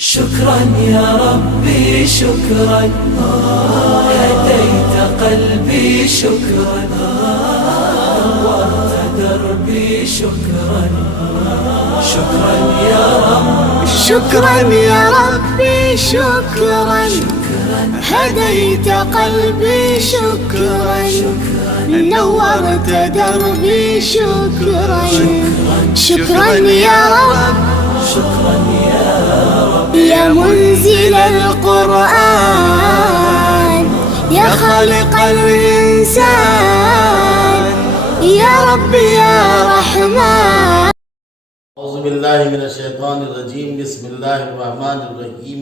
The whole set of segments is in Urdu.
شكرا يا ربي شكرا هديت قلبي شكرا نورت دربي شكرا شكرا يا رب شكرا يا ربي شكرا هديت قلبي شكرا نورت دربي شكرا شكرا يا رب شكرا يا رب يا منزل القرآن يا خالق الإنسان يا رب يا رحمن. اعوذ باللہ من الشیطان الرجیم. بسم اللہ الرحمن الرحیم.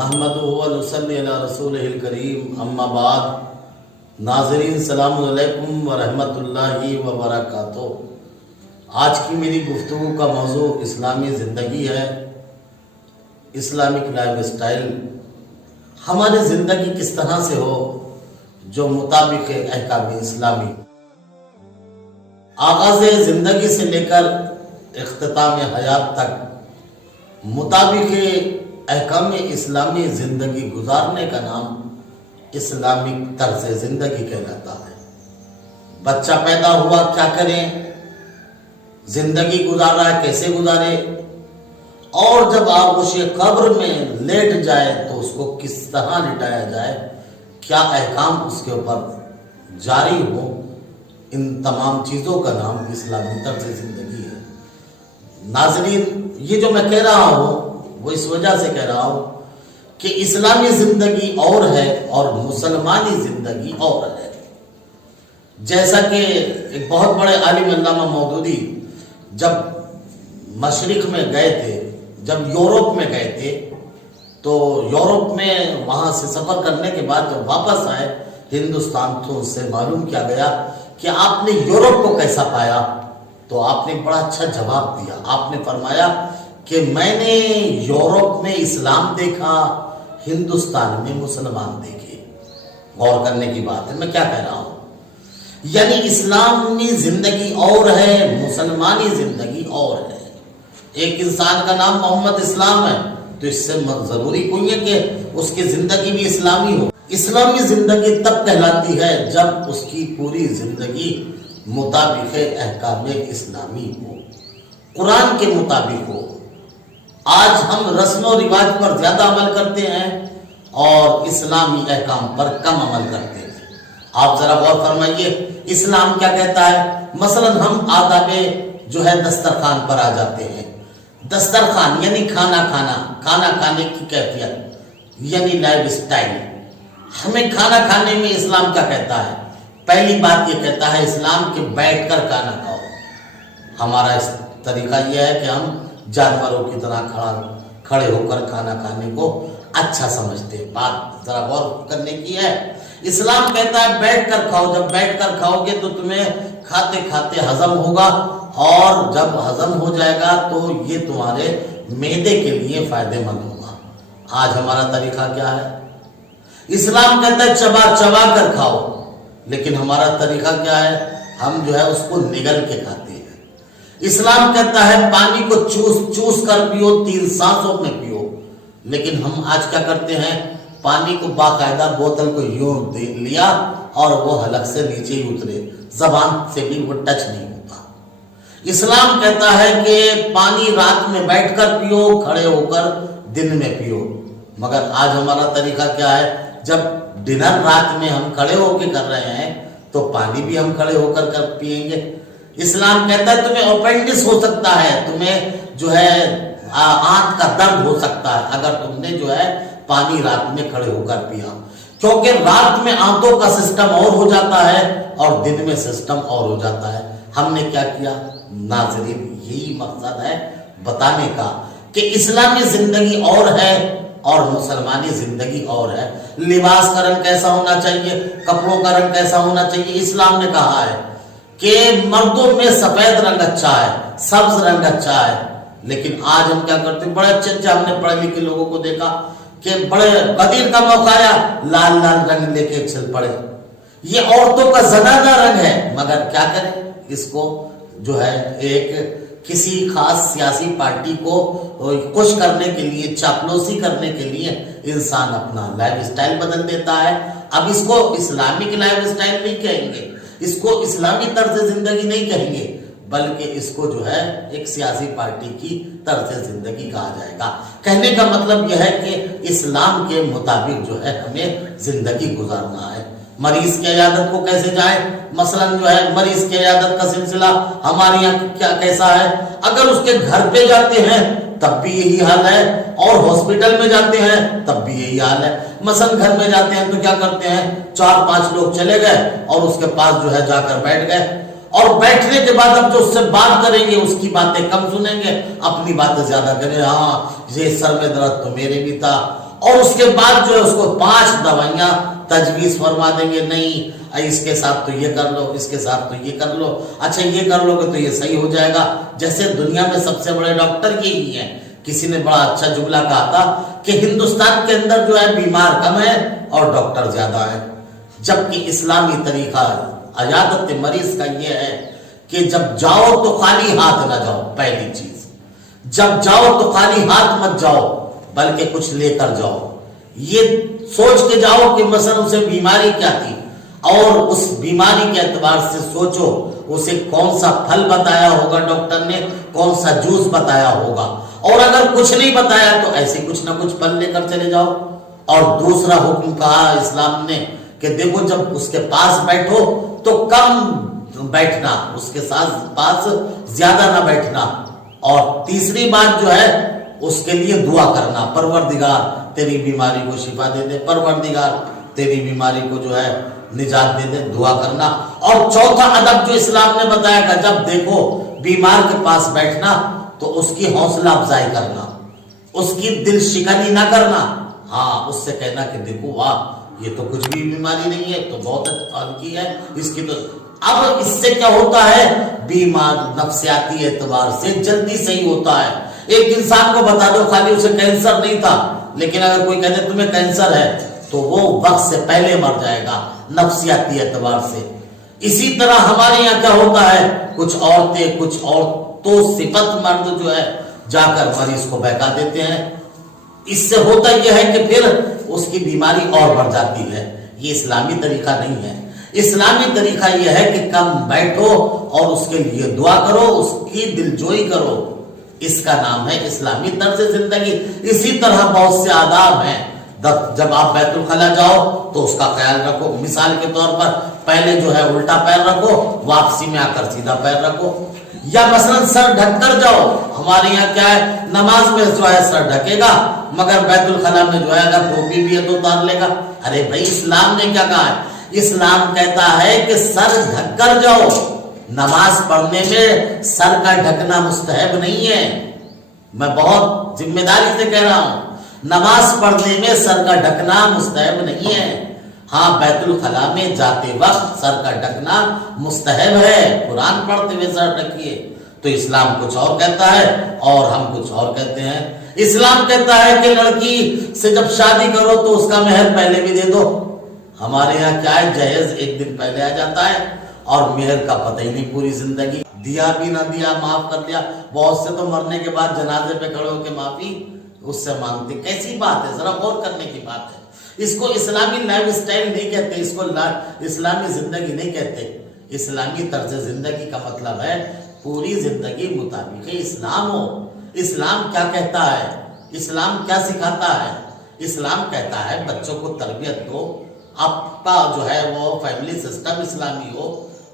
نحمدہ و نصلی علی رسولہ الکریم. اما بعد. ناظرین السلام علیکم ورحمۃ اللہ وبرکاتہ. آج کی میری گفتگو کا موضوع اسلامی زندگی ہے. Islamic life style. ہماری زندگی کس طرح سے ہو جو مطابق احکام اسلامی. آغاز زندگی سے لے کر اختتام حیات تک مطابق احکام اسلامی زندگی گزارنے کا نام اسلامک طرز زندگی کہلاتا ہے. بچہ پیدا ہوا کیا کریں، زندگی گزار رہا ہے کیسے گزارے، اور جب آغوش قبر میں لیٹ جائے تو اس کو کس طرح لٹایا جائے، کیا احکام اس کے اوپر جاری ہو. ان تمام چیزوں کا نام اسلامی طرز زندگی ہے. ناظرین، یہ جو میں کہہ رہا ہوں وہ اس وجہ سے کہہ رہا ہوں کہ اسلامی زندگی اور ہے اور مسلمانی زندگی اور ہے. جیسا کہ ایک بہت بڑے عالم علامہ مودودی جب مشرق میں گئے تھے، جب یورپ میں گئے تھے، تو یورپ میں وہاں سے سفر کرنے کے بعد جب واپس آئے ہندوستان تو ان سے معلوم کیا گیا کہ آپ نے یورپ کو کیسا پایا. تو آپ نے بڑا اچھا جواب دیا. آپ نے فرمایا کہ میں نے یورپ میں اسلام دیکھا، ہندوستان میں مسلمان دیکھے. غور کرنے کی بات ہے. میں کیا کہہ رہا ہوں، یعنی اسلامی زندگی اور ہے، مسلمانی زندگی اور ہے. ایک انسان کا نام محمد اسلام ہے تو اس سے ضروری کوئی ہے کہ اس کی زندگی بھی اسلامی ہو. اسلامی زندگی تب کہلاتی ہے جب اس کی پوری زندگی مطابق احکام اسلامی ہو، قرآن کے مطابق ہو. آج ہم رسم و رواج پر زیادہ عمل کرتے ہیں اور اسلامی احکام پر کم عمل کرتے ہیں. آپ ذرا غور فرمائیے اسلام کیا کہتا ہے. مثلا ہم آداب جو ہے دسترخوان پر آ جاتے ہیں. دسترخوان یعنی کھانا کھانا، کھانا کھانے کی کیفیت یعنی لائف اسٹائل. ہمیں کھانا کھانے میں اسلام کیا کہتا ہے؟ پہلی بات یہ کہتا ہے اسلام کہ بیٹھ کر کھانا کھاؤ. ہمارا اس طریقہ یہ ہے کہ ہم جانوروں کی طرح کھڑے ہو کر کھانا کھانے کو اچھا سمجھتے ہیں. بات ذرا غور کرنے کی ہے. اسلام کہتا ہے بیٹھ کر کھاؤ. جب بیٹھ کر کھاؤ گے تو تمہیں کھاتے کھاتے ہضم ہوگا، اور جب ہضم ہو جائے گا تو یہ تمہارے معدے کے لیے فائدہ مند ہوگا. آج ہمارا طریقہ کیا ہے؟ اسلام کہتا ہے چبا چبا کر کھاؤ، لیکن ہمارا طریقہ کیا ہے؟ ہم جو ہے اس کو نگل کے کھاتے ہیں. اسلام کہتا ہے پانی کو چوس چوس کر پیو، 3 سانسوں میں پیو، لیکن ہم آج کیا کرتے ہیں؟ پانی کو باقاعدہ بوتل کو یوں لیا اور وہ حلق سے نیچے ہی اترے، زبان سے بھی وہ ٹچ نہیں ہوتا. اسلام کہتا ہے کہ پانی رات میں بیٹھ کر پیو، کھڑے ہو کر دن میں پیو. مگر آج ہمارا طریقہ کیا ہے؟ جب ڈنر رات میں ہم کھڑے ہو کے کر رہے ہیں تو پانی بھی ہم کھڑے ہو کر پیئیں گے. اسلام کہتا ہے تمہیں اپینڈس ہو سکتا ہے، تمہیں جو ہے آنت کا درد ہو سکتا ہے اگر تم نے جو ہے پانی رات میں کھڑے ہو کر پیا، کیونکہ رات میں آنتوں کا سسٹم اور ہو جاتا ہے اور دن میں سسٹم اور ہو جاتا ہے. ہم نے کیا کیا؟ ناظرین، یہی مقصد ہے بتانے کا کہ اسلامی زندگی اور ہے اور مسلمانی زندگی اور ہے. لباس کا رنگ کیسا ہونا چاہیے، کپڑوں کا رنگ کیسا ہونا چاہیے. اسلام نے کہا ہے کہ مردوں میں سفید رنگ اچھا ہے، سبز رنگ اچھا ہے. لیکن آج ہم کیا کرتے ہیں؟ بڑے اچھے ہم نے پڑھے لکھے لوگوں کو دیکھا کہ بڑے قدیر کا موقع آیا لال لال رنگ لے کے چل پڑے. یہ عورتوں کا زنانہ رنگ ہے، مگر کیا کریں؟ اس کو جو ہے ایک کسی خاص سیاسی پارٹی کو خوش کرنے کے لیے، چاپلوسی کرنے کے لیے انسان اپنا لائف سٹائل بدل دیتا ہے۔ اب اس کو اسلامک لائف سٹائل نہیں کہیں گے، اس کو اسلامی طرز زندگی نہیں کہیں گے، بلکہ اس کو جو ہے ایک سیاسی پارٹی کی طرز زندگی کہا جائے گا۔ کہنے کا مطلب یہ ہے کہ اسلام کے مطابق جو ہے ہمیں زندگی گزارنا ہے۔ مریض کی عیادت کو کیسے جائیں، مثلا جو ہے مریض کی عیادت کا سلسلہ ہمارے یہاں کیسا ہے؟ اگر اس کے گھر پہ جاتے ہیں تب بھی یہی حال ہے، اور ہاسپٹل میں جاتے ہیں تب بھی یہی حال ہے۔ مثلا گھر میں جاتے ہیں تو کیا کرتے ہیں، 4-5 لوگ چلے گئے اور اس کے پاس جو ہے جا کر بیٹھ گئے، اور بیٹھنے کے بعد اب جو اس سے بات کریں گے اس کی باتیں کم سنیں گے، اپنی باتیں زیادہ کریں، ہاں یہ سر میں درد تو میرے بھی تھا، اور اس کے بعد جو ہے اس کو 5 دوائیاں تجویز فرما دیں گے، نہیں اس کے ساتھ تو یہ کر لو، اس کے ساتھ تو یہ کر لو، اچھا یہ کر لو گے تو یہ صحیح ہو جائے گا۔ جیسے دنیا میں سب سے بڑے ڈاکٹر یہی ہیں۔ کسی نے بڑا اچھا جملہ کہا تھا کہ ہندوستان کے اندر جو ہے بیمار کم ہے اور ڈاکٹر زیادہ ہیں، جبکہ اسلامی طریقہ عیادت مریض کا یہ ہے کہ جب جاؤ تو خالی ہاتھ نہ جاؤ، پہلی چیز، جب جاؤ تو خالی ہاتھ مت جاؤ بلکہ کچھ لے کر جاؤ، یہ سوچ کے جاؤ کہ مثلا اسے بیماری کیا تھی، اور اس بیماری کے اعتبار سے سوچو اسے کون سا پھل بتایا ہوگا ڈاکٹر نے، کون سا جوس بتایا ہوگا، اور اگر کچھ نہیں بتایا تو ایسے کچھ نہ کچھ پھل لے کر چلے جاؤ۔ اور دوسرا حکم کہا اسلام نے کہ دیکھو جب اس کے پاس بیٹھو تو کم بیٹھنا، اس کے ساتھ پاس زیادہ نہ بیٹھنا، اور تیسری بات جو ہے اس کے لیے دعا کرنا، پروردگار تیری بیماری کو شفا دے دے، پروردگار تیری بیماری کو جو ہے نجات دے دے، دعا کرنا۔ اور چوتھا ادب جو اسلام نے بتایا کہ جب دیکھو بیمار کے پاس بیٹھنا تو اس کی حوصلہ افزائی کرنا، اس کی دل شکنی نہ کرنا، ہاں اس سے کہنا کہ دیکھو واہ یہ تو کچھ بھی بیماری نہیں ہے، تو بہت ہلکی ہے اس کی تو۔ اب اس سے کیا ہوتا ہے، بیمار نفسیاتی اعتبار سے جلدی صحیح ہوتا ہے۔ ایک انسان کو بتا دو خالی اسے کینسر نہیں تھا، لیکن اگر کوئی کہتے تمہیں کینسر ہے تو وہ وقت سے پہلے مر جائے گا نفسیاتی اعتبار سے۔ اسی طرح ہمارے یہاں کیا ہوتا ہے، کچھ عورتیں، کچھ عورتوں صفت مرد جو ہے جا کر مریض کو بہکا دیتے ہیں، اس سے ہوتا یہ ہے کہ پھر اس کی بیماری اور بڑھ جاتی ہے۔ یہ اسلامی طریقہ نہیں ہے۔ اسلامی طریقہ یہ ہے کہ کم بیٹھو اور اس کے لیے دعا کرو، اس کی دلجوئی کرو، اس کا نام ہے اسلامی طرز زندگی۔ اسی طرح بہت سے آداب ہیں، جب آپ بیت الخلا جاؤ تو اس کا خیال رکھو، مثال کے طور پر پہلے جو ہے الٹا پیر رکھو، واپسی میں آ کر سیدھا پیر رکھو، یا مثلا سر ڈھک کر جاؤ۔ ہمارے یہاں کیا ہے، نماز میں جو ہے سر ڈھکے گا، مگر بیت الخلا میں جو ہے اگر ٹوپی بھی ہے تو اتار لے گا۔ ارے بھائی اسلام نے کیا کہا ہے، اسلام کہتا ہے کہ سر ڈھک کر جاؤ، نماز پڑھنے میں سر کا ڈھکنا مستحب نہیں ہے، میں بہت ذمہ داری سے کہہ رہا ہوں، نماز پڑھنے میں سر کا ڈھکنا مستحب نہیں ہے۔ ہاں بیت الخلا میں جاتے وقت سر کا ڈھکنا مستحب ہے، قرآن پڑھتے ہوئے سر ڈھکیے۔ تو اسلام کچھ اور کہتا ہے اور ہم کچھ اور کہتے ہیں۔ اسلام کہتا ہے کہ لڑکی سے جب شادی کرو تو اس کا مہر پہلے بھی دے دو۔ ہمارے یہاں کیا ہے، جہیز ایک دن پہلے آ جاتا ہے اور مہر کا پتہ ہی نہیں، پوری زندگی دیا بھی نہ دیا، معاف کر دیا۔ بہت سے تو مرنے کے بعد جنازے پہ کھڑے ہو کے معافی اس سے مانگتے، کیسی بات ہے، ذرا غور کرنے کی بات ہے۔ اس کو اسلامی لائف سٹائل نہیں کہتے، اس کو اسلامی زندگی نہیں کہتے۔ اسلامی طرز زندگی کا مطلب ہے پوری زندگی مطابق اسلام ہو۔ اسلام کیا کہتا ہے، اسلام کیا سکھاتا ہے؟ اسلام کہتا ہے بچوں کو تربیت دو، آپ کا جو ہے وہ فیملی سسٹم اسلامی ہو،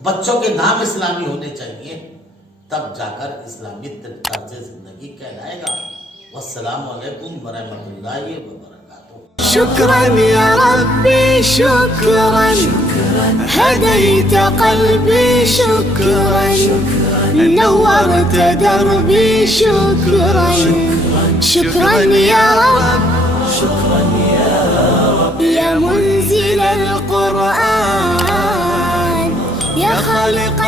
بچوں کے نام اسلامی ہونے چاہیے، تب جا کر اسلامی طرز زندگی کہلائے گا۔ والسلام علیکم ورحمۃ اللہ وبرکاتہ۔ شكرا يا ربي شكرا، هديت قلبي شكرا، نورت دربي شكرا، شكرا يا رب، شكرا يا رب، يا منزل القرآن، يا خالق